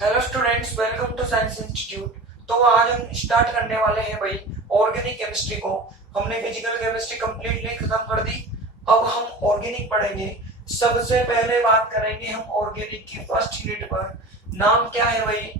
Hello students, welcome to science institute. तो आज हम स्टार्ट करने वाले हैं भाई ऑर्गेनिक केमिस्ट्री को। हमने फिजिकल केमिस्ट्री कंप्लीटली खत्म कर दी। अब हम ऑर्गेनिक पढ़ेंगे। सबसे पहले बात करेंगे हम ऑर्गेनिक की फर्स्ट यूनिट पर। नाम क्या है भाई?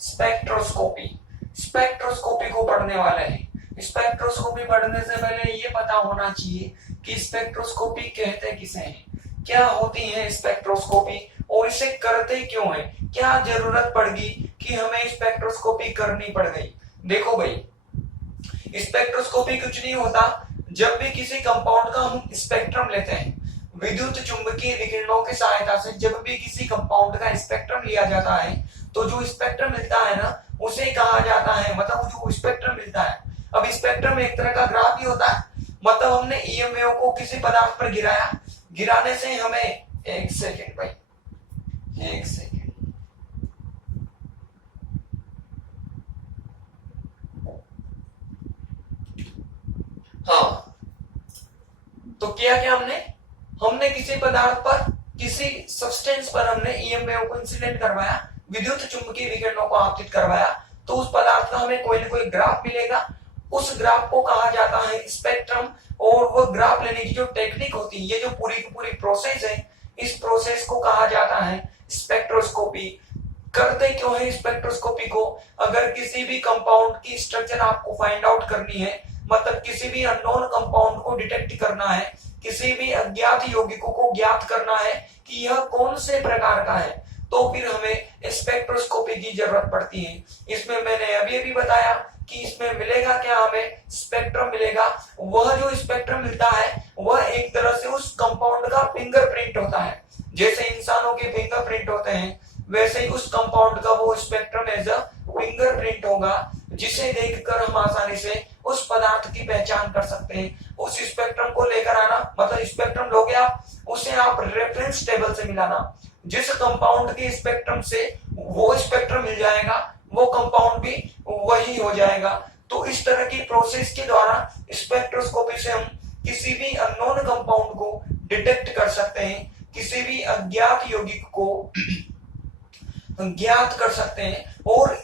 स्पेक्ट्रोस्कोपी। स्पेक्ट्रोस्कोपी को पढ़ने वाले हैं। स्पेक्ट्रोस्कोपी पढ़ने से पहले ये पता होना चाहिए कि स्पेक्ट्रोस्कोपी कहते किसे हैं, क्या होती है स्पेक्ट्रोस्कोपी और इसे करते क्यों है, क्या जरूरत पड़ गई कि हमें स्पेक्ट्रोस्कोपी करनी पड़ गई। देखो भाई, स्पेक्ट्रोस्कोपी कुछ नहीं होता। जब भी किसी कंपाउंड का हम स्पेक्ट्रम लेते हैं विद्युत चुंबकीय विकिरणों की सहायता से, जब भी किसी कंपाउंड का स्पेक्ट्रम लिया जाता है तो जो स्पेक्ट्रम मिलता है ना उसे कहा जाता है, मतलब जो स्पेक्ट्रम मिलता है। अब स्पेक्ट्रम एक तरह का ग्राफ ही होता है। मतलब हमने ईएमएफ को किसी पदार्थ पर गिराया, गिराने से हमें एक सेकेंड भाई, एक सेकेंड। हाँ, तो किया क्या हमने किसी पदार्थ पर, किसी सब्सटेंस पर हमने ईएमएफ को इंसिडेंट करवाया, विद्युत चुंबकीय विकिरणों को आपतित करवाया, तो उस पदार्थ का हमें कोई ना कोई ग्राफ मिलेगा। उस ग्राफ को कहा जाता है स्पेक्ट्रम। और वो ग्राफ लेने की जो टेक्निक होती है, ये जो पूरी की पूरी प्रोसेस है, इस प्रोसेस को कहा जाता है स्पेक्ट्रोस्कोपी। करते क्यों है स्पेक्ट्रोस्कोपी को? अगर किसी भी कंपाउंड की स्ट्रक्चर आपको फाइंड आउट करनी है, मतलब किसी भी अननोन कंपाउंड को डिटेक्ट करना है, किसी भी अज्ञात यौगिकों को ज्ञात करना है कि यह कौन से प्रकार का है, तो फिर हमें स्पेक्ट्रोस्कोपी की जरूरत पड़ती है। इसमें मैंने अभी बताया कि इसमें मिलेगा क्या, हमें स्पेक्ट्रम मिलेगा। वह जो स्पेक्ट्रम मिलता है वह एक तरह से उस कंपाउंड का फिंगरप्रिंट होता है। जैसे इंसानों के फिंगरप्रिंट होते हैं, वैसे ही उस कंपाउंड का वो स्पेक्ट्रम एज अ फिंगरप्रिंट होगा, जिसे देखकर हम आसानी से उस पदार्थ की पहचान कर सकते हैं। उस स्पेक्ट्रम को लेकर आना, मतलब स्पेक्ट्रम लोगे आप, उसे आप रेफरेंस टेबल से मिलाना। जिस कंपाउंड के स्पेक्ट्रम से वो स्पेक्ट्रम मिल जाएगा, वो कंपाउंड भी वही हो जाएगा। तो इस तरह की प्रोसेस के द्वारा स्पेक्ट्रोस्कोपी से हम किसी भी अननोन कंपाउंड को डिटेक्ट कर सकते हैं, किसी भी अज्ञात यौगिक को ज्ञात कर सकते हैं, और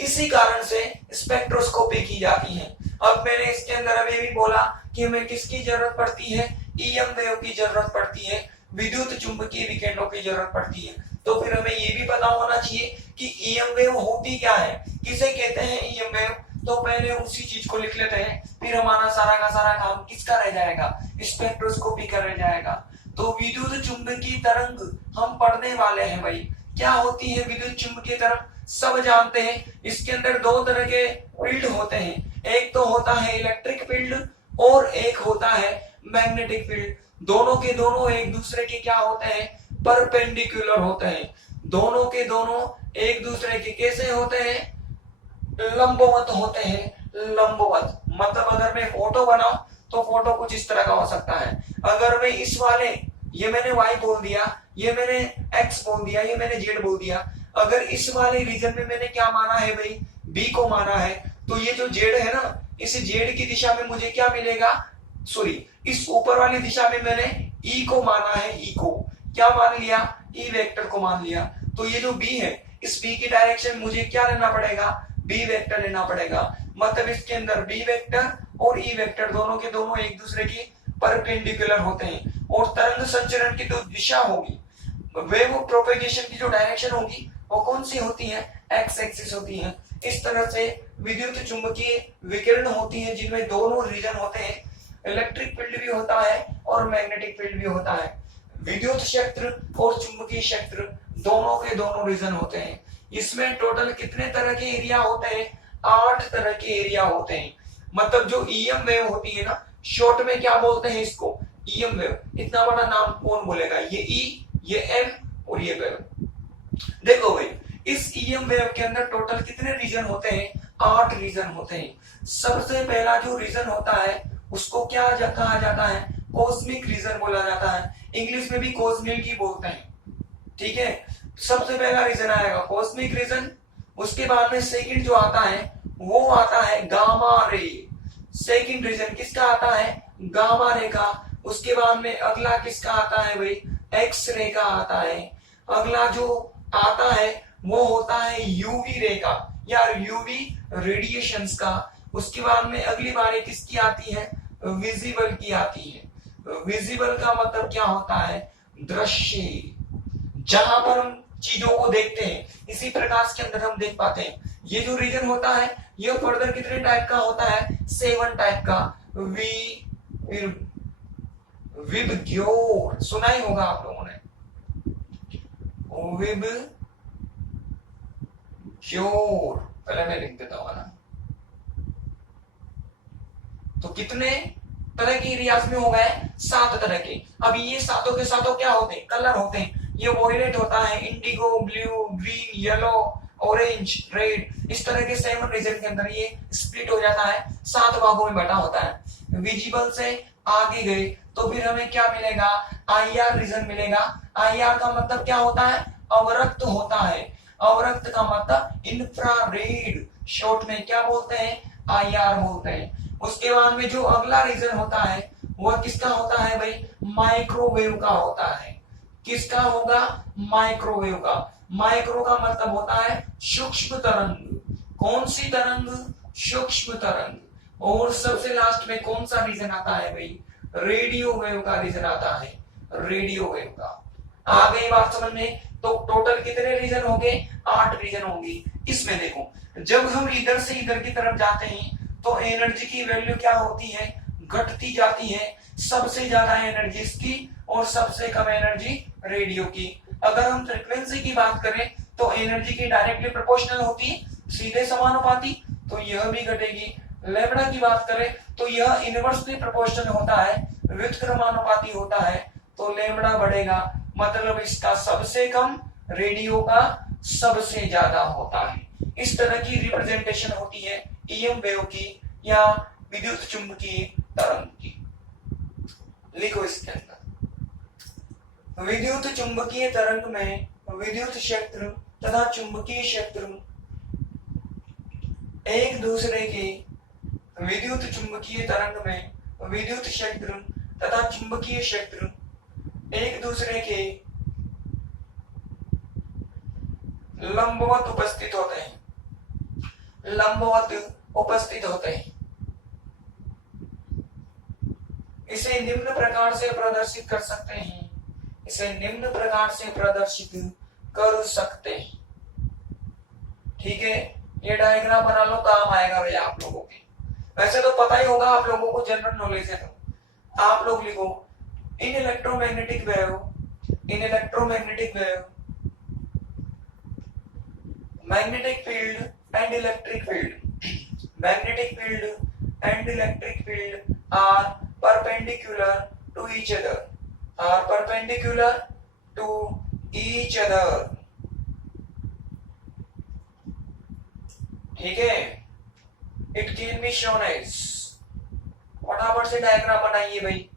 इसी कारण से स्पेक्ट्रोस्कोपी की जाती है। अब मैंने इसके अंदर अभी भी बोला कि हमें किसकी जरूरत पड़ती है, ईएम वेव की जरूरत पड़ती है, विद्युत चुंबकीय विकिरणों की जरूरत पड़ती है। तो फिर हमें ये भी पता होना चाहिए कि ईएम वेव होती क्या है, किसे कहते हैं ईएम वेव। तो पहले उसी चीज को लिख लेते हैं, फिर हमारा सारा का सारा काम किसका रह जाएगा, स्पेक्ट्रोस्कोपी का रह जाएगा। तो विद्युत चुंबकीय तरंग हम पढ़ने वाले हैं भाई। क्या होती है विद्युत चुंबकीय तरंग? सब जानते हैं। इसके अंदर दो तरह के फील्ड होते हैं, एक तो होता है इलेक्ट्रिक फील्ड और एक होता है मैग्नेटिक फील्ड। दोनों के दोनों एक दूसरे के क्या होते हैं, परपेंडिकुलर होते हैं। दोनों के दोनों एक दूसरे के कैसे होते हैं, लंबवत होते हैं। लंबवत मतलब अगर मैं फोटो बनाऊं तो फोटो कुछ इस तरह का हो सकता है। अगर मैं इस वाले, ये मैंने y बोल दिया, ये मैंने x बोल दिया, ये मैंने z बोल दिया। अगर इस वाले रीजन में मैंने क्या माना है भाई, b को माना है, तो ये जो z है ना, इस z की दिशा में मुझे क्या मिलेगा, सॉरी, इस ऊपर वाली दिशा में मैंने e को माना है, e को क्या मान लिया, e वेक्टर को मान लिया। तो ये जो b है, इस b की डायरेक्शन मुझे क्या लेना पड़ेगा, b वेक्टर लेना पड़ेगा। मतलब इसके अंदर b वेक्टर और e वेक्टर दोनों के दोनों एक दूसरे की परपेंडिकुलर होते हैं। और तरंग संचरण की जो दिशा होगी, वेव प्रोपेगेशन की जो डायरेक्शन होगी, वो कौन सी होती है, एक्स एक्सिस होती है। इस तरह से विद्युत चुंबकीय विकिरण होती है जिनमें दोनों रीजन होते हैं, इलेक्ट्रिक फील्ड भी होता है और मैग्नेटिक फील्ड भी होता है। विद्युत क्षेत्र और चुंबकीय क्षेत्र दोनों के दोनों रीजन होते हैं। इसमें टोटल कितने तरह के एरिया होते हैं, 8 तरह के एरिया होते हैं। मतलब जो ईएम वेव होती है ना, शॉर्ट में क्या बोलते हैं इसको, ईएम वेव। इतना बड़ा नाम कौन बोलेगा, ये ई, ये एम और ये वेव। देखो भाई, इस ईएम वेव के अंदर टोटल कितने रीजन होते हैं, 8 रीजन होते हैं। सबसे पहला जो रीजन होता है उसको क्या कहा जाता है, कॉस्मिक रीजन बोला जाता है। इंग्लिश में भी कॉस्मिक ही बोलते हैं, ठीक है। सबसे पहला रीजन आएगा कॉस्मिक रीजन। उसके बाद में सेकंड जो आता है वो आता है गामा रे। सेकंड रीजन किसका आता है, गामा रे का। उसके बाद में अगला किसका आता है भाई, एक्स रे का आता है। अगला जो आता है वो होता है यूवी रे का या यूवी रेडिएशंस का। उसके बाद में अगली बारी किसकी आती है, विजिबल की आती है। विजिबल का मतलब क्या होता है, दृश्य, जहां पर हम चीजों को देखते हैं, इसी प्रकाश के अंदर हम देख पाते हैं। ये जो रीजन होता है ये फर्दर कितने टाइप का होता है, 7 टाइप का। विबग्योर सुना ही होगा आप लोगों ने, विबग्योर, पहले मैं लिख देता हूं ना। तो कितने तरह के एरियाज में हो गए, 7 तरह के। अब ये सातों के सातों क्या होते हैं, कलर होते हैं। ये वॉयलेट होता है, Indigo, blue, green, yellow, orange, red, इस तरह के 7 रीजन के अंदर ये स्प्लिट हो जाता है, 7 भागों में बटा होता है। विजिबल से आगे गए तो फिर हमें क्या मिलेगा, आईआर रीजन मिलेगा। आईआर का मतलब क्या होता है, अवरक्त होता है। अवरक्त का मतलब इंफ्रारेड, शॉर्ट में क्या बोलते हैं, आईआर बोलते हैं। उसके बाद में जो अगला रीजन होता है वह किसका होता है भाई, माइक्रोवेव का होता है। किसका होगा, माइक्रोवेव का। माइक्रो का मतलब होता है सूक्ष्म तरंग। कौन सी तरंग, सूक्ष्म तरंग। और सबसे लास्ट में कौन सा रीजन आता है भाई, रेडियो वेव का रीजन आता है, रेडियो वेव का। आ गई बात समझ में। तो टोटल कितने रीजन होंगे, 8 रीजन होंगे। इसमें देखो जब हम इधर से इधर की तरफ जाते हैं तो एनर्जी की वैल्यू क्या होती है, घटती जाती है। सबसे ज्यादा एनर्जी इसकी और सबसे कम एनर्जी रेडियो की। अगर हम फ्रीक्वेंसी की बात करें तो एनर्जी की डायरेक्टली प्रोपोर्शनल होती है, सीधे समानुपाती, तो यह भी घटेगी। लेमड़ा की बात करें तो यह इनवर्सली प्रोपोर्शनल होता है, व्युत्क्रमानुपाती होता है, तो लेमड़ा बढ़ेगा। मतलब इसका सबसे कम, रेडियो का सबसे ज्यादा होता है। इस तरह की रिप्रेजेंटेशन होती है ईएम वेव की या विद्युत चुंबकीय तरंग की। लिखो इसके अंदर, विद्युत चुंबकीय तरंग में विद्युत क्षेत्र तथा चुंबकीय क्षेत्र एक दूसरे के, विद्युत चुंबकीय तरंग में विद्युत क्षेत्र तथा चुंबकीय क्षेत्र एक दूसरे के लंबवत उपस्थित होते हैं, लंबवत उपस्थित होते हैं। इसे निम्न प्रकार से प्रदर्शित कर सकते हैं, इसे निम्न प्रकार से प्रदर्शित कर सकते हैं। ठीक है, ये डायग्राम बना लो, काम आएगा भैया आप लोगों के। वैसे तो पता ही होगा आप लोगों को, जनरल नॉलेज है। तो आप लोग लिखो, in electromagnetic wave, in electromagnetic wave, magnetic field and electric field, magnetic field and electric field are perpendicular to each other, are perpendicular to each other। ठीक है, it can be shown as, फटाफट से diagram बनाइए भाई।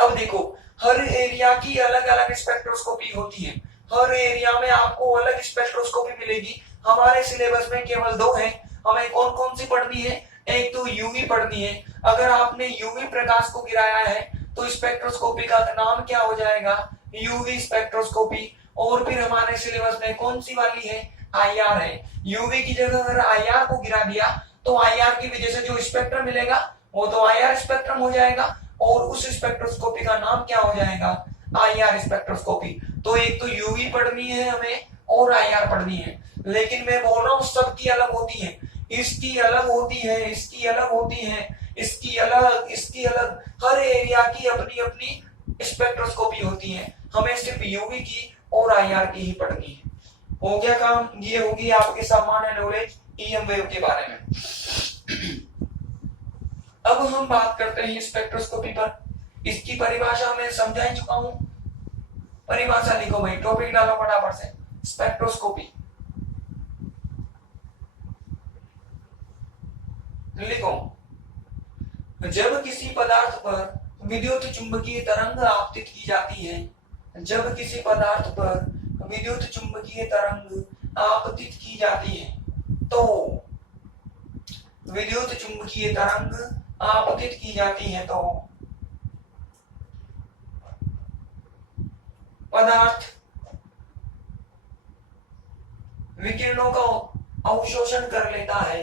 अब देखो हर area की अलग अलग स्पेक्ट्रोस्कोपी होती है, हर एरिया में आपको अलग स्पेक्ट्रोस्कोपी मिलेगी। हमारे सिलेबस में केवल 2 है, हमें कौन कौन सी पढ़नी है, एक तो यूवी पढ़नी है। अगर आपने यूवी प्रकाश को गिराया है तो स्पेक्ट्रोस्कोपी का नाम क्या हो जाएगा, यूवी स्पेक्ट्रोस्कोपी। और फिर हमारे सिलेबस में कौन सी वाली है, आईआर है। यूवी की जगह अगर आईआर को गिरा दिया तो आईआर की वजह से जो स्पेक्ट्रम मिलेगा वो तो आईआर स्पेक्ट्रम हो जाएगा, और उस स्पेक्ट्रोस्कोपी का नाम क्या हो जाएगा, आईआर स्पेक्ट्रोस्कोपी। तो एक तो यूवी पढ़नी है हमें और आईआर पढ़नी है, लेकिन मैं बोल रहा हूं सबकी अलग होती है। इसकी अलग होती है, इसकी अलग होती है, इसकी अलग, इसकी अलग, हर एरिया की अपनी अपनी स्पेक्ट्रोस्कोपी होती है। हमें सिर्फ यूवी की और आईआर की ही पढ़नी है। हो गया काम, ये होगी आपकी सामान्य नॉलेज ईएम वेव के बारे में। अब हम बात करते हैं स्पेक्ट्रोस्कोपी पर। इसकी परिभाषा मैं समझा चुका हूं, परिभाषा लिखो भाई, टॉपिक डालो फटाफट से। स्पेक्ट्रोस्कोपी लिखो, जब किसी पदार्थ पर विद्युत चुंबकीय तरंग आपतित की जाती है, जब किसी पदार्थ पर विद्युत चुंबकीय तरंग आपतित की जाती है, तो विद्युत चुंबकीय तरंग आपतित की जाती है तो पदार्थ विकिरणों का अवशोषण कर लेता है,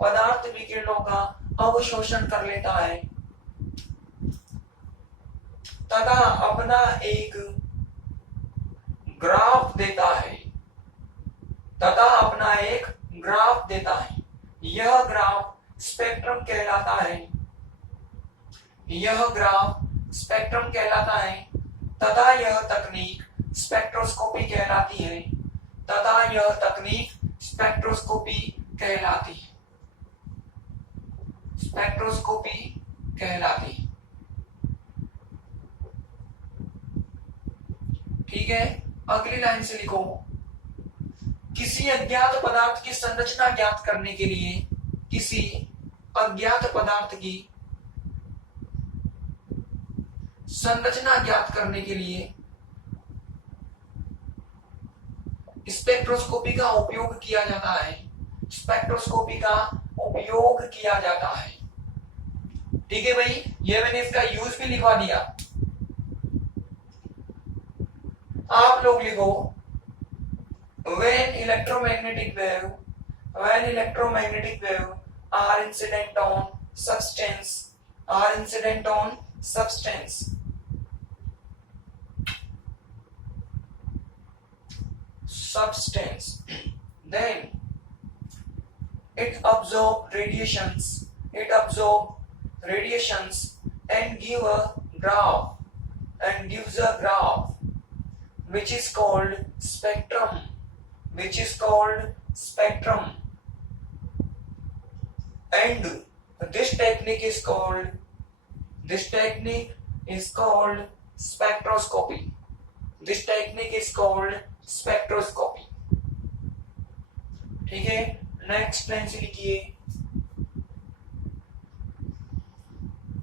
पदार्थ विकिरणों का अवशोषण कर लेता है तथा अपना एक ग्राफ देता है, तथा अपना एक ग्राफ देता है। यह ग्राफ स्पेक्ट्रम कहलाता है, यह ग्राफ स्पेक्ट्रम कहलाता है तथा यह तकनीक स्पेक्ट्रोस्कोपी कहलाती है, तथा यह तकनीक स्पेक्ट्रोस्कोपी कहलाती है, स्पेक्ट्रोस्कोपी कहलाती है। ठीक है, अगली लाइन से लिखो, किसी अज्ञात पदार्थ की संरचना ज्ञात करने के लिए, किसी अज्ञात पदार्थ की संरचना ज्ञात करने के लिए स्पेक्ट्रोस्कोपी का उपयोग किया जाता है, स्पेक्ट्रोस्कोपी का उपयोग किया जाता है। ठीक है भाई, ये मैंने इसका यूज भी लिखवा दिया। आप लोग लिखो, when electromagnetic wave are incident on substance, then it absorb radiations and gives a graph which is called spectrum, and this technique is called spectroscopy. This technique is called spectroscopy. ठीक है, next line से लिखिए,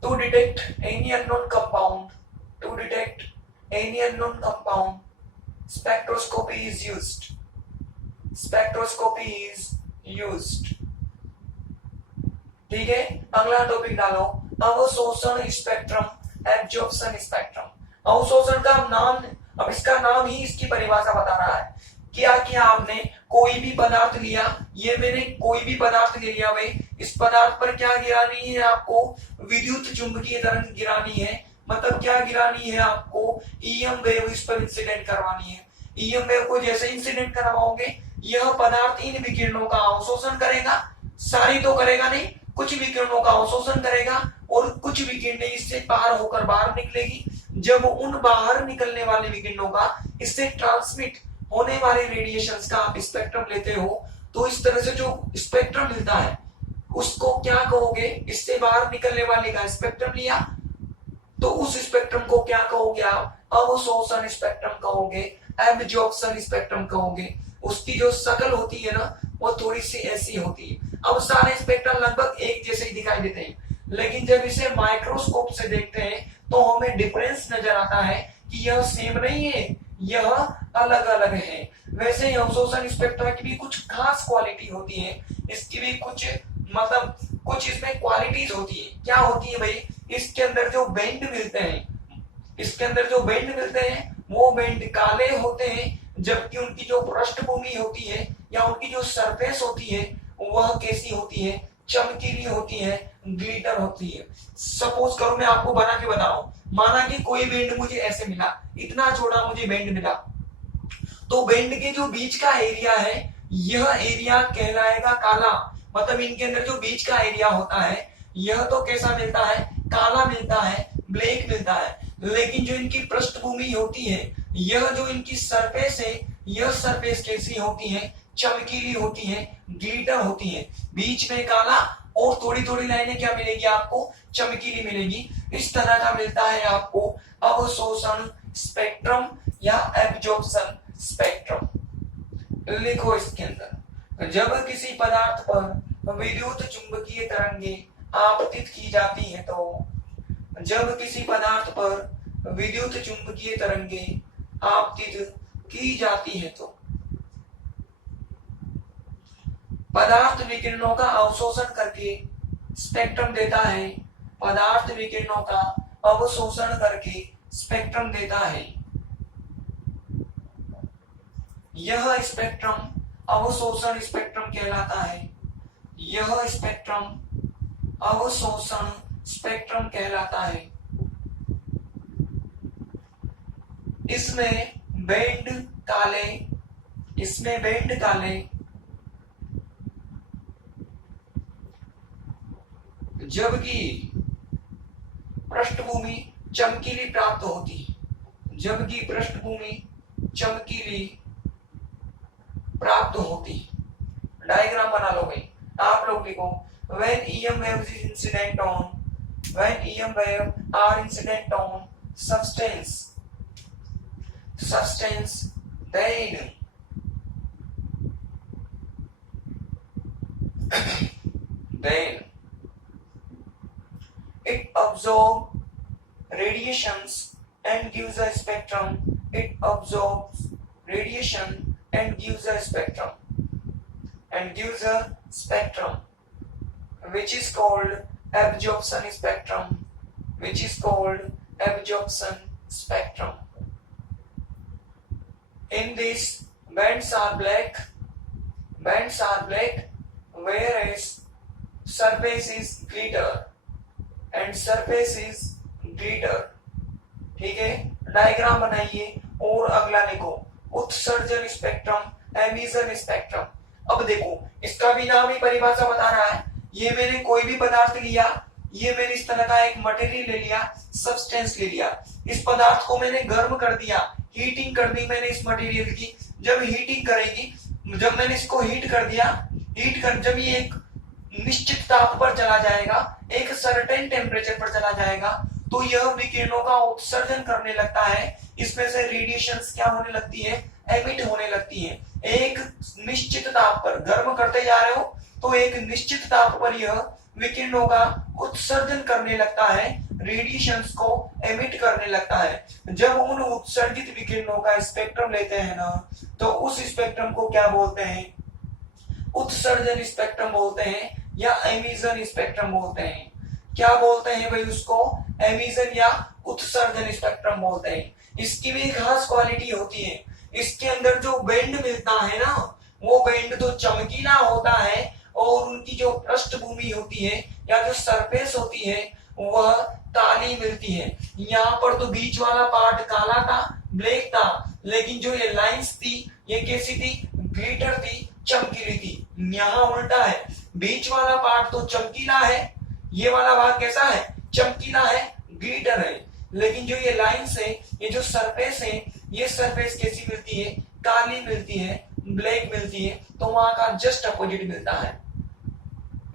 to detect any unknown compound, spectroscopy is used. ठीक है, अगला topic डालो, अवशोषण spectrum, absorption spectrum. अवशोषण का नाम, अब इसका नाम ही इसकी परिभाषा बता रहा है। क्या किया आपने, कोई भी पदार्थ लिया, ये मैंने कोई भी पदार्थ ले लिया भाई, इस पदार्थ पर क्या गिरानी है आपको, विद्युत चुंबकीय तरंग गिरानी है। मतलब क्या गिरानी है आपको, ईएम वेव इस पर इंसिडेंट करवानी है। ईएम वेव को जैसे इंसिडेंट करवाओगे, यह पदार्थ इन विकिरणों का अवशोषण करेगा, सारी तो करेगा नहीं, कुछ विकिरणों का अवशोषण करेगा और कुछ विकिरणें इससे पार होकर बाहर निकलेगी। जब उन बाहर निकलने वाले विकिरणों का इससे ट्रांसमिट होने वाले रेडिएशंस का आप स्पेक्ट्रम लेते हो, तो इस तरह से जो स्पेक्ट्रम मिलता है उसको क्या कहोगे, इससे बाहर निकलने वाले का स्पेक्ट्रम लिया तो उस स्पेक्ट्रम को क्या कहोगे आप, अवशोषण स्पेक्ट्रम कहोगे, एब्जॉर्प्शन स्पेक्ट्रम कहोगे। उसकी जो शक्ल होती है ना, वो थोड़ी सी ऐसी होती है। अब सारे स्पेक्ट्रम लगभग एक जैसे ही दिखाई देते हैं, लेकिन जब इसे माइक्रोस्कोप से देखते हैं तो हमें डिफरेंस नजर आता है कि यह सेम नहीं है, यह अलग अलग है। वैसे ही अवशोषण स्पेक्ट्रा की भी कुछ खास क्वालिटी होती है, इसकी भी कुछ मतलब कुछ इसमें क्वालिटीज होती है। क्या होती है भाई, इसके अंदर जो बैंड मिलते हैं, वो बैंड काले होते हैं, जबकि उनकी जो पृष्ठभूमि होती है या उनकी जो सरफेस होती है वह कैसी होती है, चमकीली होती है, ग्लिटर होती है। सपोज करो मैं आपको बना के बताऊं, माना कि कोई बैंड मुझे ऐसे मिला, इतना छोटा मुझे बैंड मिला, तो बैंड के जो बीच का एरिया है, यह एरिया कहलाएगा काला। मतलब इनके अंदर जो बीच का एरिया होता है, यह तो कैसा मिलता है, काला मिलता है, ब्लैक मिलता है। लेकिन जो इनकी पृष्ठभूमि होती है, यह जो इनकी सरफेस है, यह सरफेस कैसी होती है, चमकीली होती है, ग्लिटर होती है। बीच में काला और थोड़ी थोड़ी लाइनें क्या मिलेगी आपको, चमकीली मिलेगी। इस तरह का मिलता है आपको अवशोषण स्पेक्ट्रम या एब्जॉर्प्शन स्पेक्ट्रम। लिखो इसके अंदर, जब किसी पदार्थ पर विद्युत चुंबकीय तरंगे आपतित की जाती है, तो जब किसी पदार्थ पर विद्युत चुंबकीय तरंगे आपतित की जाती है तो पदार्थ विकिरणों का अवशोषण करके स्पेक्ट्रम देता है, पदार्थ विकिरणों का अवशोषण करके स्पेक्ट्रम देता है। यह स्पेक्ट्रम अवशोषण स्पेक्ट्रम कहलाता है। यह स्पेक्ट्रम अवशोषण स्पेक्ट्रम कहलाता है। इसमें बैंड काले जबकि पृष्ठभूमि चमकीली प्राप्त होती है। डायग्राम बना लो भाई, आप लोग लिखो when EM waves are incident on substance then it absorbs radiations and gives a spectrum. Which is called absorption spectrum. In this, bands are black, whereas surface is glitter. ठीक है, डायग्राम बनाइए और अगला लिखो उत्सर्जन स्पेक्ट्रम, एमिशन स्पेक्ट्रम। अब देखो, इसका भी नाम ही परिभाषा बता रहा है। ये मैंने कोई भी पदार्थ लिया, ये मैंने इस तरह का एक मटेरियल ले लिया, सब्सटेंस ले लिया, इस पदार्थ को मैंने गर्म कर दिया, हीटिंग कर दी मैंने इस मटेरियल की। जब हीटिंग करेगी, जब मैंने इसको हीट कर दिया, जब ये एक निश्चित ताप पर चला जाएगा, एक सर्टेन टेम्परेचर पर चला जाएगा, तो यह विकिरणों का उत्सर्जन करने लगता है। इसमें से रेडिएशंस क्या होने लगती है, एमिट होने लगती है। एक निश्चित ताप पर गर्म करते जा रहे हो तो एक निश्चित ताप पर यह विकिरणों का उत्सर्जन करने लगता है, रेडिएशंस को एमिट करने लगता है। जब उन उत्सर्जित विकिरणों का स्पेक्ट्रम लेते हैं ना, तो उस स्पेक्ट्रम को क्या बोलते हैं, उत्सर्जन स्पेक्ट्रम बोलते हैं या एमिशन स्पेक्ट्रम बोलते हैं। क्या बोलते हैं भाई उसको, एमिशन या उत्सर्जन स्पेक्ट्रम बोलते हैं। इसकी भी खास क्वालिटी होती है, इसके अंदर जो बैंड मिलता है ना, वो बैंड तो चमकीला होता है और उनकी जो पृष्ठभूमि होती है या जो सरफेस होती है वह काली मिलती है। यहाँ पर तो बीच वाला पार्ट काला था, ब्लैक था, लेकिन जो ये लाइंस थी ये कैसी थी, ग्लिटर थी, चमकीली थी। यहाँ उल्टा है, बीच वाला पार्ट तो चमकीला है, ये वाला भाग कैसा है, चमकीला है, ग्लिटर है, लेकिन जो ये लाइंस है, ये जो सरफेस है, ये सरफेस कैसी मिलती है, काली मिलती है, ब्लैक मिलती है। तो वहां का जस्ट अपोजिट मिलता है।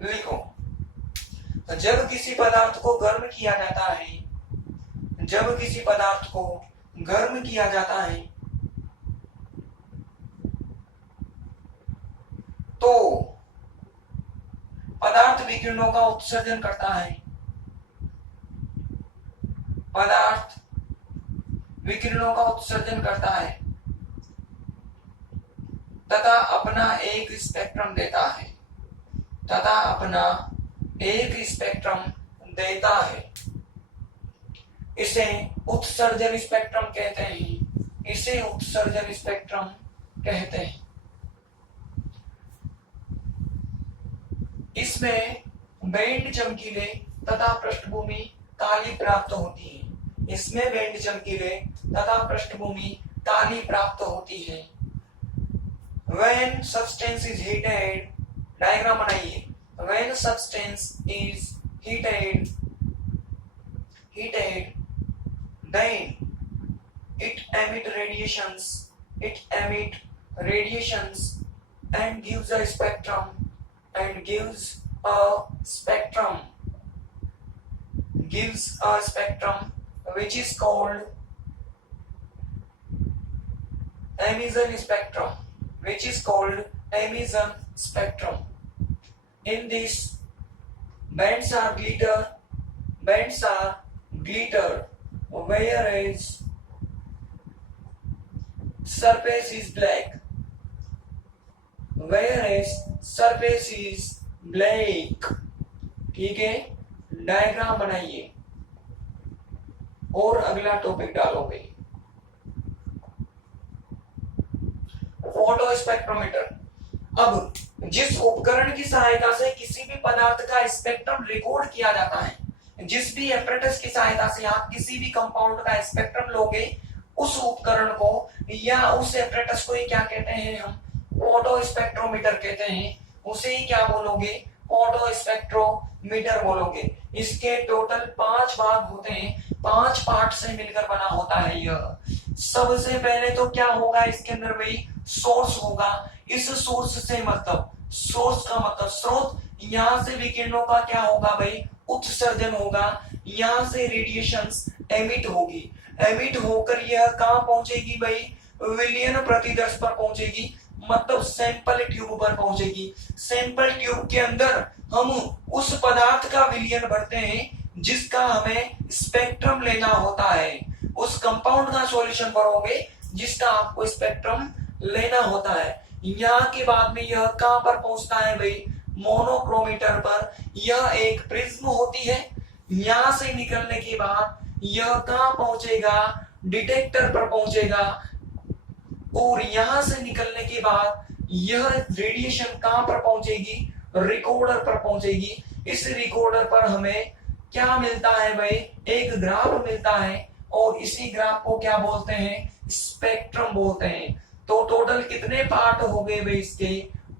लिखो, जब किसी पदार्थ को गर्म किया जाता है, तो पदार्थ विकिरणों का उत्सर्जन करता है, तथा अपना एक स्पेक्ट्रम देता है। इसे उत्सर्जन स्पेक्ट्रम कहते हैं। इसमें बैंड चमकीले तथा पृष्ठभूमि काली प्राप्त होती है। When substance is heated, diagram बनाइए, when substance is heated, then it emit radiations and gives a spectrum which is called emission spectrum. In this, bands are glitter, whereas surface is black. ठीक है, diagram बनाइए और अगला topic डालोगे। Photo spectrometer. अब जिस उपकरण की सहायता से किसी भी पदार्थ का स्पेक्ट्रम रिकॉर्ड किया जाता है, जिस भी एपरेटस की सहायता से आप किसी भी कंपाउंड का स्पेक्ट्रम लोगे, उस उपकरण को या उस एपरेटस को ही क्या कहते हैं हम, फोटो स्पेक्ट्रोमीटर कहते हैं। उसे ही क्या बोलोगे, फोटो स्पेक्ट्रोमीटर बोलोगे। इसके टोटल 5 भाग होते हैं, 5 पार्ट से मिलकर बना होता है यह। सबसे पहले तो क्या होगा इसके अंदर भाई, सोर्स होगा। इस सोर्स से मतलब, सोर्स का मतलब स्रोत, यहां से विकिरणों का क्या होगा भाई, उत्सर्जन होगा। यहां से रेडिएशंस एमिट होगी, एमिट होकर यह कहां पहुंचेगी भाई, विलियन प्रतिदर्श पर पहुंचेगी, मतलब सैंपल ट्यूब पर पहुंचेगी। सैंपल ट्यूब के अंदर हम उस पदार्थ का विलयन भरते हैं जिसका हमें स्पेक्ट्रम लेना होता है। उस कंपाउंड का सॉल्यूशन भरोगे जिसका आपको स्पेक्ट्रम लेना होता है। यहाँ के बाद में यह कहां पर पहुंचता है भाई, मोनोक्रोमीटर पर। यह एक प्रिज्म होती है। यहां से निकलने के बाद यह कहां पहुंचेगा, डिटेक्टर पर पहुंचेगा। और यहां से निकलने के बाद यह रेडिएशन कहां पर पहुंचेगी, रिकॉर्डर पर पहुंचेगी। इस रिकॉर्डर पर हमें क्या मिलता है भाई, एक ग्राफ मिलता है, और इसी ग्राफ को क्या बोलते हैं, स्पेक्ट्रम बोलते हैं। तो टोटल कितने पार्ट हो गए भाई इसके,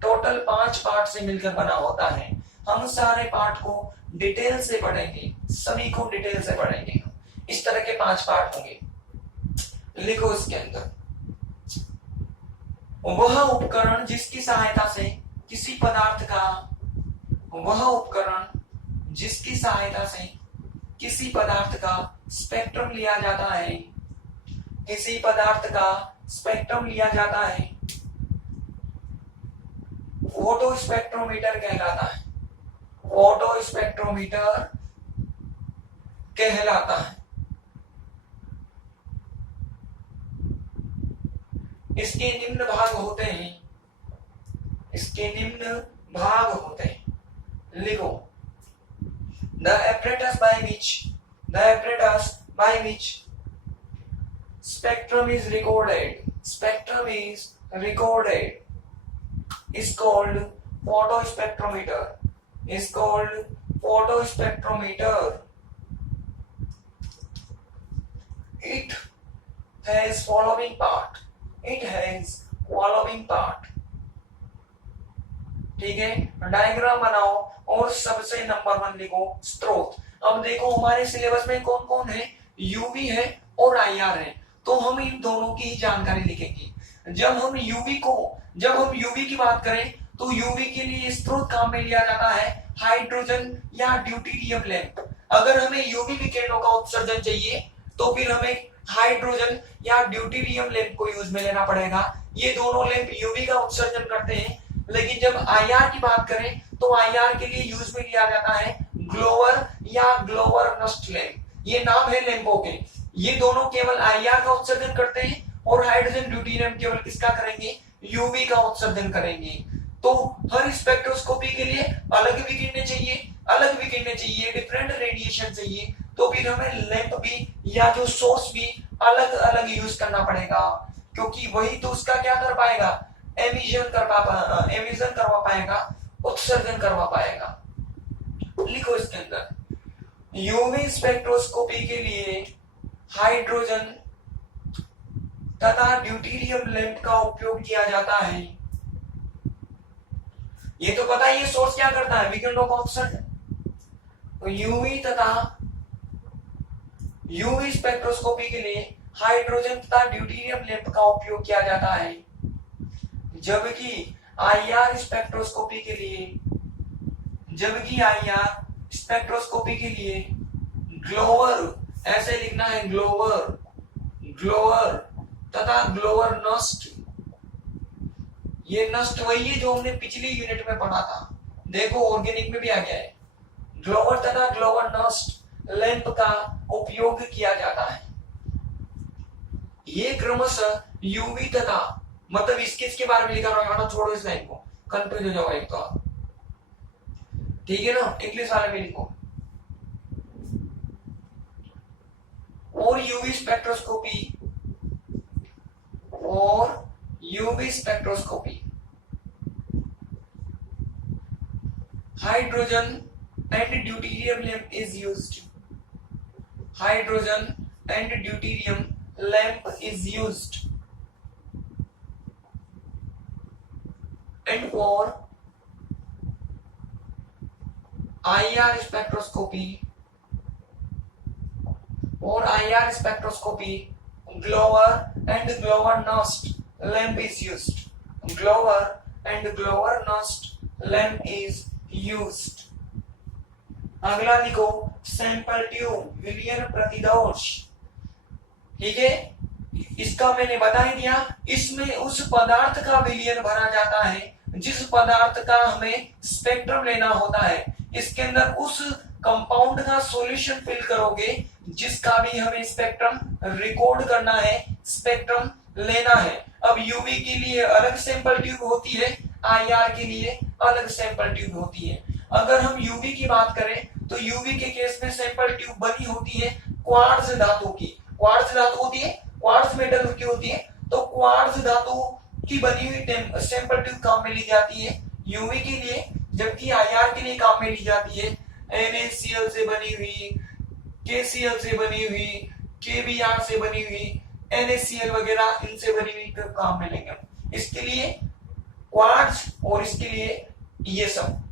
टोटल 5 पार्ट से मिलकर बना होता है। हम सारे पार्ट को डिटेल से पढ़ेंगे, सभी को डिटेल से पढ़ेंगे हम। इस तरह के 5 पार्ट होंगे। लिखो इसके अंदर, वह उपकरण जिसकी सहायता से किसी पदार्थ का, वह उपकरण जिसकी सहायता से किसी पदार्थ का स्पेक्ट्रम लिया जाता है, किसी पदार्थ का स्पेक्ट्रम लिया जाता है, फोटो स्पेक्ट्रोमीटर कहलाता है। फोटो स्पेक्ट्रोमीटर कहलाता है। इसके निम्न भाग होते हैं, इसके निम्न भाग होते हैं। लिखो, the apparatus by which spectrum is recorded is called photospectrometer, is called photospectrometer. It has following part, it has following part। ठीक है, डायग्राम बनाओ और सबसे नंबर 1 लिखो, स्रोत। अब देखो हमारे सिलेबस में कौन कौन है, यूवी है और आईआर है, तो हम इन दोनों की जानकारी लिखेंगे। जब हम यूवी की बात करें तो यूवी के लिए स्रोत काम में लिया जाता है हाइड्रोजन या ड्यूटेरियम लैंप। अगर हमें यूवी विकिरणों का उत्सर्जन चाहिए तो फिर हमें हाइड्रोजन या ड्यूटेरियम लैंप को यूज में लेना पड़ेगा। ये दोनों लैंप यूवी का उत्सर्जन करते हैं। लेकिन जब आईआर की बात करें तो आईआर के लिए यूज में लिया जाता है ग्लोवर या ग्लोवर नस्ट लैंप। ये नाम है लैंपों के। ये दोनों केवल आईआर का उत्सर्जन करते हैं और हाइड्रोजन ड्यूटेरियम केवल किसका करेंगे, यूवी का उत्सर्जन करेंगे। तो हर स्पेक्ट्रोस्कोपी के लिए अलग विकिरणें चाहिए, डिफरेंट रेडिएशन चाहिए। तो फिर हमें लैंप भी या जो सोर्स भी अलग अलग यूज करना पड़ेगा, क्योंकि वही तो उसका क्या कर पाएगा, एमिशन करवा पाएगा, उत्सर्जन करवा पाएगा। लिखो इसके अंदर, यूवी स्पेक्ट्रोस्कोपी के लिए हाइड्रोजन तथा ड्यूटेरियम लैंप का उपयोग किया जाता है। ये तो पता है ये सोर्स क्या करता है, विकिरणों का उत्सर्जन। तो यूवी स्पेक्ट्रोस्कोपी के लिए हाइड्रोजन तथा ड्यूटेरियम लैंप का उपयोग किया जाता है, जबकि आईआर स्पेक्ट्रोस्कोपी के लिए ग्लोवर, ऐसे लिखना है ग्लोवर तथा ग्लोवर नस्ट। ये नस्ट वही है जो हमने पिछली यूनिट में पढ़ा था, देखो ऑर्गेनिक में भी आ गया है। ग्लोवर तथा ग्लोवर नस्ट लैंप का उपयोग किया जाता है। ये क्रमशः यूवी तथा, मतलब इसके बारे में लिखा रहा है, छोड़ो इस लाइन को, कंफ्यूज हो जाओ एक तो आप, ठीक है ना। इंग्लिश वाले में लिखो, और UV spectroscopy hydrogen and deuterium lamp is used, hydrogen and deuterium lamp is used and for IR spectroscopy, or IR spectroscopy, Glover and Glover-Nast lamp is used. Glover and Glover-Nast lamp is used. अगला लिखो sample tube विलियन प्रतिदोष। ठीक है, इसका मैंने बता ही दिया। इसमें उस पदार्थ का विलियन भरा जाता है जिस पदार्थ का हमें स्पेक्ट्रम लेना होता है। इसके अंदर उस कंपाउंड का सॉल्यूशन फिल करोगे जिसका भी हमें स्पेक्ट्रम रिकॉर्ड करना है, स्पेक्ट्रम लेना है। अब यूवी के लिए अलग सैंपल ट्यूब होती है, आईआर के लिए अलग सैंपल ट्यूब होती है। अगर हम यूवी की बात करें तो यूवी के केस में सैंपल ट्यूब बनी होती है क्वार्ट्ज धातु की। क्वार्ट्ज धातु होती है, क्वार्ट्ज मेटल की होती है, तो क्वार्ट्ज धातु की बनी हुई सैंपल ट्यूब काम में ली जाती है यूवी के लिए, जबकि आईआर के लिए काम में ली जाती है NaCl से बनी हुई, KCl से बनी हुई, KBr से बनी हुई, NaCl वगैरह इनसे बनी हुई काम में लेंगे इसके लिए क्वार्ट्ज, और इसके लिए ये सब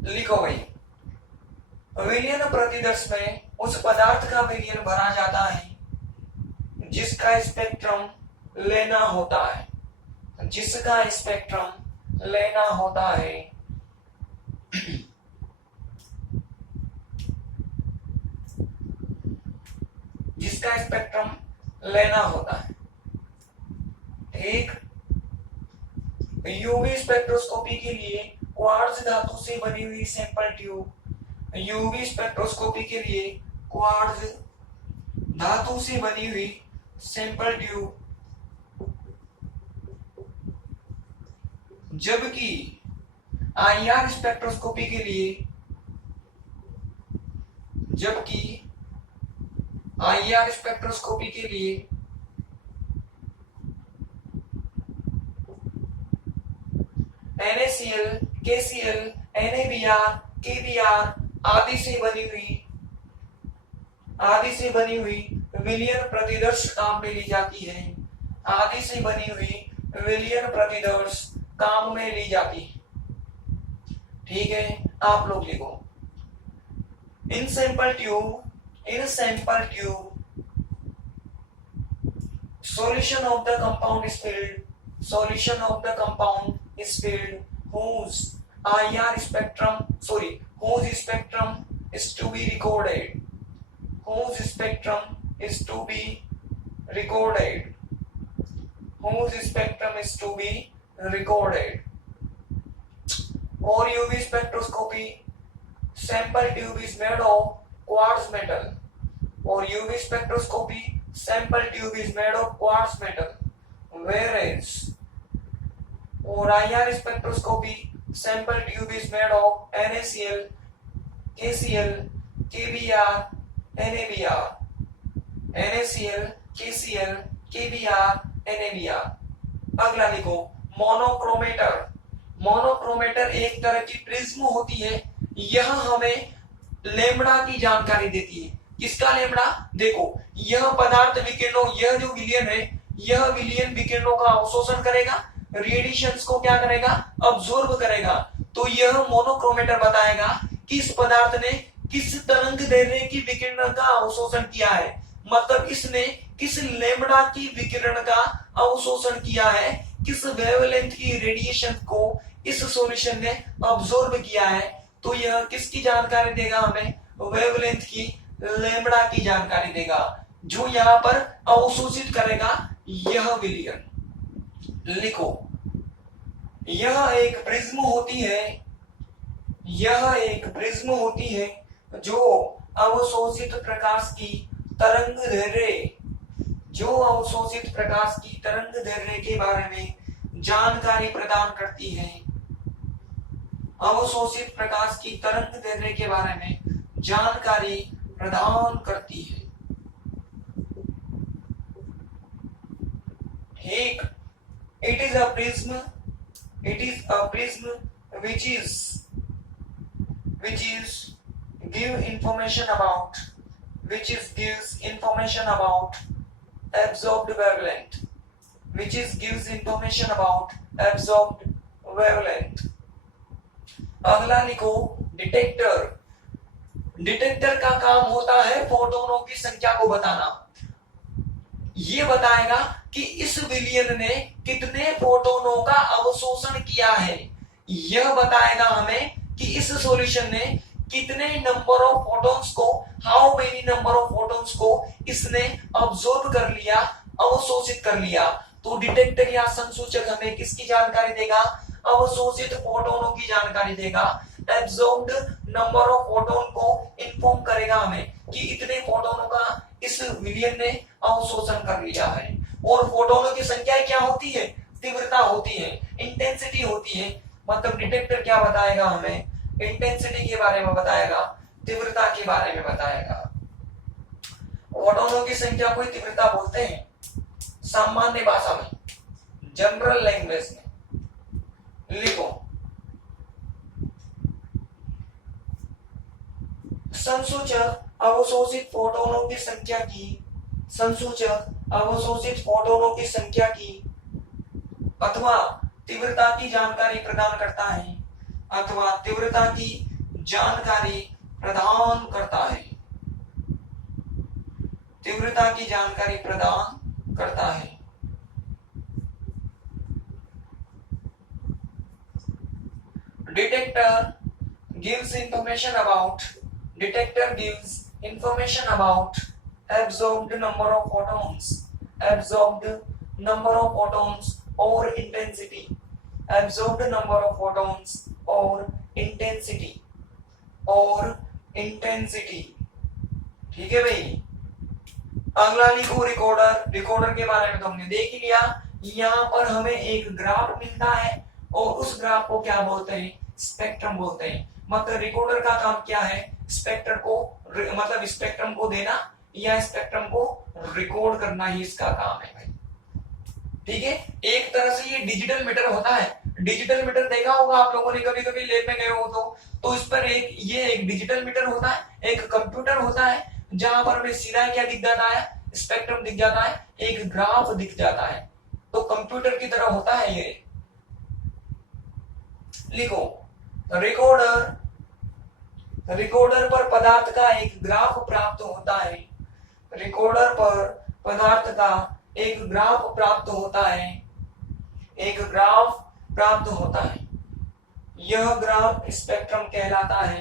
लिखो भाई। विलियन प्रतिदर्श में उस पदार्थ का विलियन भरा जाता है जिसका स्पेक्ट्रम लेना होता है, जिसका स्पेक्ट्रम लेना होता है। जिसका स्पेक्ट्रम लेना होता है। ठीक, यूवी स्पेक्ट्रोस्कोपी के लिए क्वार्ट्ज धातु से बनी हुई सैंपल ट्यूब, यूवी स्पेक्ट्रोस्कोपी के लिए क्वार्ट्ज धातु से बनी हुई सैंपल ट्यूब, जबकि आईआर स्पेक्ट्रोस्कोपी के लिए, जबकि आईआर स्पेक्ट्रोस्कोपी के लिए NaCl, KCl, NaBr, KBr आदि से बनी हुई विलियन प्रतिदर्श काम में ली जाती है, आदि से बनी हुई विलियन प्रतिदर्श काम में ली जाती है। ठीक है, आप लोग लिखो इन sample tube solution of the compound is filled, solution of the compound is filled whose IR spectrum, whose spectrum is to be recorded, whose spectrum is to be recorded, whose spectrum is to be recorded। और UV spectroscopy sample tube is made of quartz metal, or UV spectroscopy sample tube is made of quartz metal, whereas or IR spectroscopy sample tube is made of NaCl, KCl, KBr, NaBr, NaCl, KCl, KBr, NaBr। अगला लिखो monochromator. Monochromator एक तरह की prism होती है, यह हमें lambda की जानकारी देती है। किसका लेमड़ा? देखो, यह पदार्थ विकिरणों, यह जो विलियन है, यह विलियन विकिरणों का अवशोषण करेगा, रेडिएशंस को क्या करेगा? अब्सॉर्ब करेगा। तो यह मोनोक्रोमेटर बताएगा कि इस पदार्थ ने किस तरंग दैर्ध्य की विकिरण का अवशोषण किया है, मतलब इसने किस लेमड़ा की विकिरण का अवशोषण किया है, किस वेवलेंथ की रेडिएशन को इस सॉल्यूशन ने अब्सॉर्ब किया है। तो यह किसकी जानकारी देगा? हमें वेवलेंथ की, लेमड़ा की जानकारी देगा, जो यहाँ पर अवशोषित करेगा यह विलियन। लिखो, यह एक प्रिज्म होती है, यह एक प्रिज्म होती है जो अवशोषित प्रकाश की तरंग दैर्ध्य, जो अवशोषित प्रकाश की तरंग दैर्ध्य के बारे में जानकारी प्रदान करती है, अवशोषित प्रकाश की तरंग दैर्ध्य के बारे में जानकारी प्रदान करती है। ठीक, it is a prism which is give information about gives information about absorbed wavelength, gives information about absorbed wavelength। अगला लिखो डिटेक्टर का काम होता है फोटोनों की संख्या को बताना। ये बताएगा कि इस विलियन ने कितने फोटोनों का अवशोषण किया है। यह बताएगा हमें कि इस सॉल्यूशन ने कितने नंबर ऑफ फोटॉन्स को, how many number of photons को इसने अब्सॉर्ब कर लिया, अवशोषित कर लिया। तो डिटेक्टर या संसूचक हमें किसकी जानकारी देगा? अवशोषित फोटोनों की जानकारी देगा। एब्सॉर्ब्ड नंबर ऑफ फोटोन को इन्फॉर्म करेगा हमें कि इतने फोटोनों का इस विलियन ने अवशोषण कर लिया है। और फोटोनों की संख्या क्या होती है? तीव्रता होती है, इंटेंसिटी होती है। मतलब डिटेक्टर क्या बताएगा हमें? इंटेंसिटी के बारे में बताएगा, तीव्रता के बारे में बताएगा। फोटोनों की संख्या को तीव्रता बोलते हैं सामान्य भाषा में, जनरल लैंग्वेज में। लिखो संसूचक अवशोषित फोटोनों की संख्या की, अथवा तीव्रता की जानकारी प्रदान करता है, Detector gives information about absorbed number of photons or intensity, ठीक है भाई। अगला लिखो रिकॉर्डर के बारे में तो हमने देख लिया। यहाँ पर हमें एक ग्राफ मिलता है और उस ग्राफ को क्या बोलते हैं? स्पेक्ट्रम बोलते हैं। मतलब रिकॉर्डर का काम क्या है? स्पेक्ट्रम को देना या स्पेक्ट्रम को रिकॉर्ड करना ही इसका काम है भाई। ठीक है, एक तरह से ये डिजिटल मीटर होता है। डिजिटल मीटर देखा होगा आप लोगों ने, कभी कभी लैब में गए हो तो इस पर एक डिजिटल मीटर होता है, एक कंप्यूटर होता है, जहां पर हमें सीधा क्या दिख जाता है? स्पेक्ट्रम दिख जाता है, एक ग्राफ दिख जाता है। तो कंप्यूटर की तरह होता है ये। लिखो रिकॉर्डर पर पदार्थ का एक ग्राफ प्राप्त होता है। यह ग्राफ स्पेक्ट्रम कहलाता है।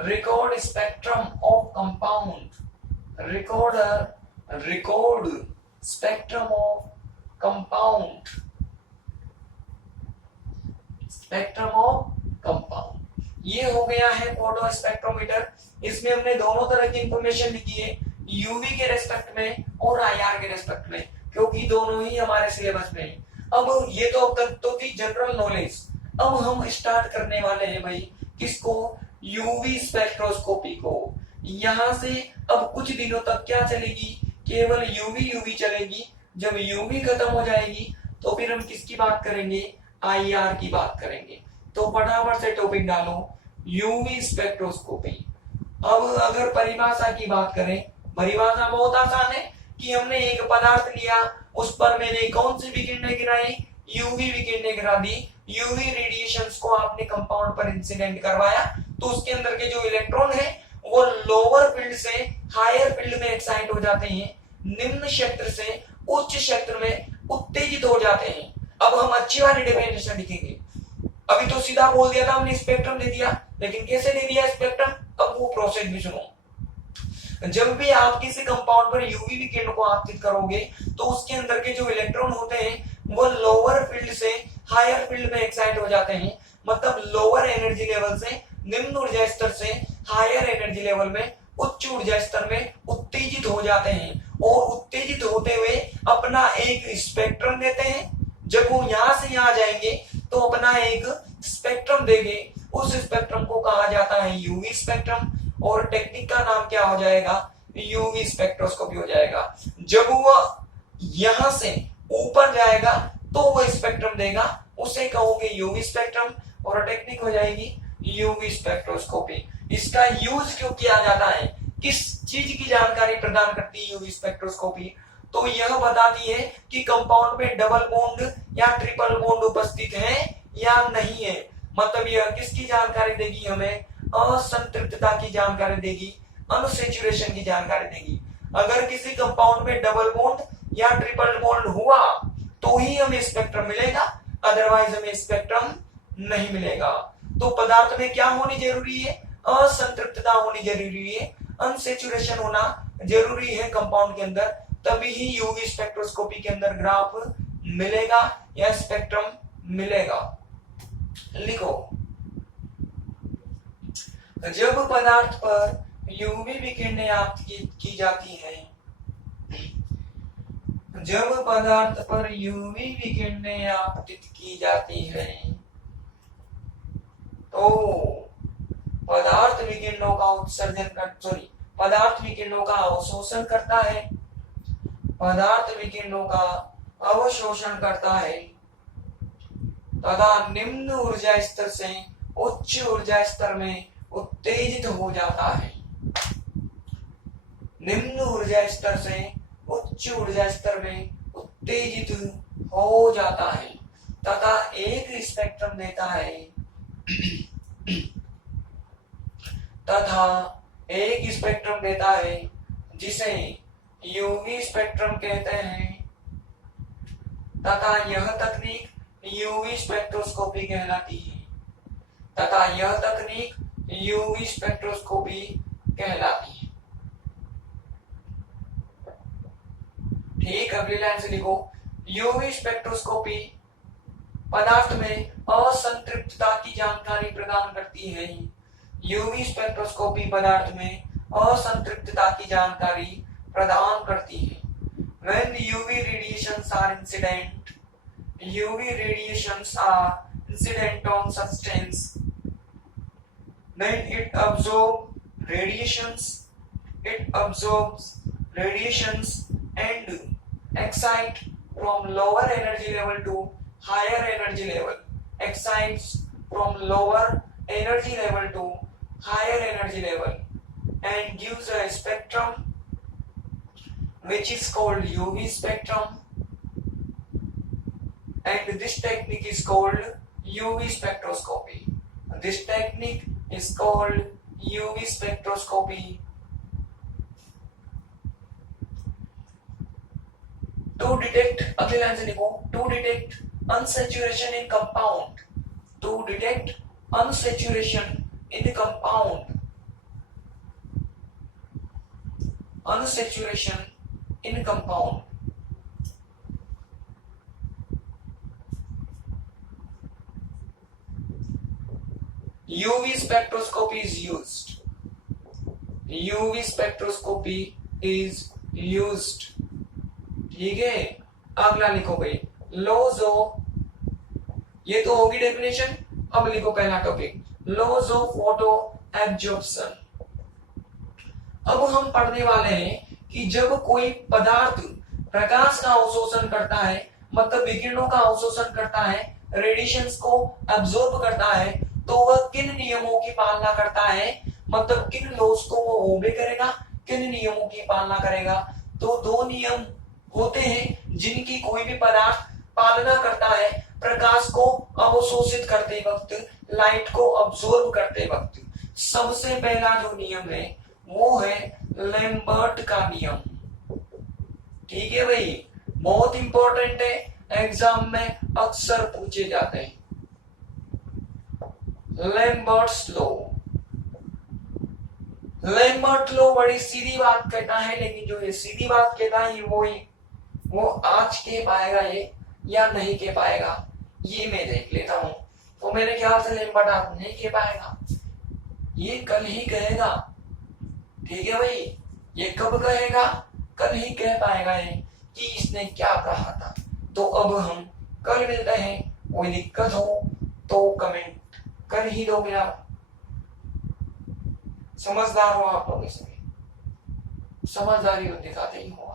Record spectrum of compound. Record spectrum of compound. ये हो गया है फोटो स्पेक्ट्रोमीटर। इसमें हमने दोनों तरह की इंफॉर्मेशन लिखी है, यूवी के रेस्पेक्ट में और आईआर के रेस्पेक्ट में, क्योंकि दोनों ही हमारे सिलेबस में है। अब ये तो अब तक तो थी जनरल नॉलेज। अब हम स्टार्ट करने वाले हैं भाई किसको? यूवी स्पेक्ट्रोस्कोपी को। यहां से अब कुछ दिनों तक क्या चलेगी? केवल यूवी चलेगी। जब यूवी खत्म हो जाएगी तो फिर हम किसकी बात करेंगे? आईआर की बात करेंगे। तो फटाफट से टॉपिक डालो, यूवी स्पेक्ट्रोस्कोपी। अब अगर परिभाषा की बात करें, परिभाषा बहुत आसान है कि हमने एक पदार्थ लिया, उस पर मैंने कौन सी विकिरणें गिराई? यूवी विकिरणें गिरा दी। यूवी रेडिएशंस को आपने कंपाउंड पर इंसिडेंट करवाया, तो उसके अंदर के जो इलेक्ट्रॉन है वो लोअर फील्ड से हायर फील्ड में एक्साइट हो जाते हैं, निम्न क्षेत्र से उच्च क्षेत्र में उत्तेजित हो जाते हैं। अब हम अच्छी वाली डेफिनेशन लिखेंगे। अभी तो सीधा बोल दिया था हमने, स्पेक्ट्रम दे दिया, लेकिन कैसे दे दिया स्पेक्ट्रम? अब वो प्रोसेस भी सुनो। जब भी आप किसी कंपाउंड पर यूवी विकिरण को आपतित करोगे तो उसके अंदर के जो इलेक्ट्रॉन होते हैं वो लोअर फील्ड से हायर फील्ड में एक्साइट हो जाते हैं। मतलब लोअर एनर्जी लेवल से निम्न ऊर्जा स्तर से हायर एनर्जी लेवल में उच्च ऊर्जा स्तर में उत्तेजित हो जाते हैं, और उत्तेजित होते हुए अपना एक स्पेक्ट्रम देते हैं। जब वो यहां से यहां जाएंगे तो अपना एक स्पेक्ट्रम देंगे, उस स्पेक्ट्रम को कहा जाता है यूवी स्पेक्ट्रम, और टेक्निक का नाम क्या हो जाएगा, यूवी स्पेक्ट्रोस्कोपी हो जाएगा। जब वह यहां से ऊपर जाएगा तो वह स्पेक्ट्रम देगा, उसे कहोगे यूवी स्पेक्ट्रम, और टेक्निक हो जाएगी यूवी स्पेक्ट्रोस्कोपी। इसका यूज क्यों किया जाता है, किस चीज की जानकारी प्रदान करती है यूवी स्पेक्ट्रोस्कोपी, तो यह बताती है कि कंपाउंड में डबल बॉन्ड या ट्रिपल बॉन्ड उपस्थित है या नहीं है। मतलब यह किसकी जानकारी देगी, हमें असंतृप्तता की जानकारी देगी, अनसैचुरेशन की जानकारी देगी। अगर किसी कंपाउंड में डबल बॉन्ड या ट्रिपल बॉन्ड हुआ तो ही हमें स्पेक्ट्रम मिलेगा, अदरवाइज हमें स्पेक्ट्रम नहीं मिलेगा। तो पदार्थ में क्या होनी जरूरी है, असंतृप्तता होनी जरूरी है, अनसैचुरेशन होना जरूरी है कंपाउंड के अंदर, तभी ही यूवी स्पेक्ट्रोस्कोपी के अंदर ग्राफ मिलेगा या स्पेक्ट्रम मिलेगा। लिखो, जब पदार्थ पर यूवी विकिरणें आपतित की जाती है, जब पदार्थ पर यूवी विकिरणें आपतित की जाती है तो पदार्थ विकिरणों का उत्सर्जन कर पदार्थ विकिरणों का अवशोषण करता है, पदार्थ विकिरणों का अवशोषण करता है तथा निम्न ऊर्जा स्तर से उच्च ऊर्जा स्तर में उत्तेजित हो जाता है। निम्न ऊर्जा स्तर से उच्च ऊर्जा स्तर में उत्तेजित हो जाता है तथा एक स्पेक्ट्रम देता है तथा एक स्पेक्ट्रम देता है जिसे यूवी स्पेक्ट्रम कहते हैं तथा यह तकनीक यूवी स्पेक्ट्रोस्कोपी कहलाती है, तथा यह तकनीक यूवी स्पेक्ट्रोस्कोपी कहलाती है। ठीक, अगली लाइन से लिखो, यूवी स्पेक्ट्रोस्कोपी पदार्थ में असंतृप्तता की जानकारी प्रदान करती है। यूवी स्पेक्ट्रोस्कोपी पदार्थ में असंतृप्तता की जानकारी प्रदान करती है। When UV radiations are incident, UV radiations are incident on substance, then it absorbs radiations and excite from lower energy level to higher energy level, excites from lower energy level to higher energy level and gives a spectrum which is called UV spectrum, and this technique is called UV spectroscopy. This technique is called UV spectroscopy. To detect, अगले line से लिखो, to detect unsaturation in compound, to detect unsaturation in compound, unsaturation in compound, UV spectroscopy is used. UV spectroscopy is used. ठीक है, अगला लिखो भाई, laws of, ये तो होगी डेफिनेशन। अब लिखो पहला topic, laws of photo absorption. अब हम पढ़ने वाले हैं कि जब कोई पदार्थ प्रकाश का अवशोषण करता है, मतलब विकिरणों का अवशोषण करता है, रेडिएशंस को अब्सॉर्ब करता है, तो वह किन नियमों की पालना करता है, मतलब किन लॉज को वो ओबे करेगा, किन नियमों की पालना करेगा। तो दो नियम होते हैं जिनकी कोई भी पदार्थ पालना करता है प्रकाश को अवशोषित करते वक्त, लाइट को अब्सॉर्ब करते वक्त। सबसे पहला जो नियम है वो है लैम्बर्ट का नियम। ठीक है भाई, बहुत इंपॉर्टेंट है, एग्जाम में अक्सर पूछे जाते हैं। लैम्बर्ट्स लॉ, लैम्बर्ट लॉ बड़ी सीधी बात कहता है, लेकिन जो ये सीधी बात कहता है वो आज कह पाएगा ये या नहीं कह पाएगा, ये मैं देख लेता हूं। तो मेरे ख्याल से लैम्बर्ट आज नहीं कह पाएगा, ये कल ही कहेगा। ठीक है भाई, ये कब कहेगा, कल ही कह पाएगा ये कि इसने क्या कहा था। तो अब हम कल मिलते हैं, कोई दिक्कत हो तो कमेंट कर ही दोगे आप। समझदार हो आप लोग, इसमें समझदारी दिखाते ही हो।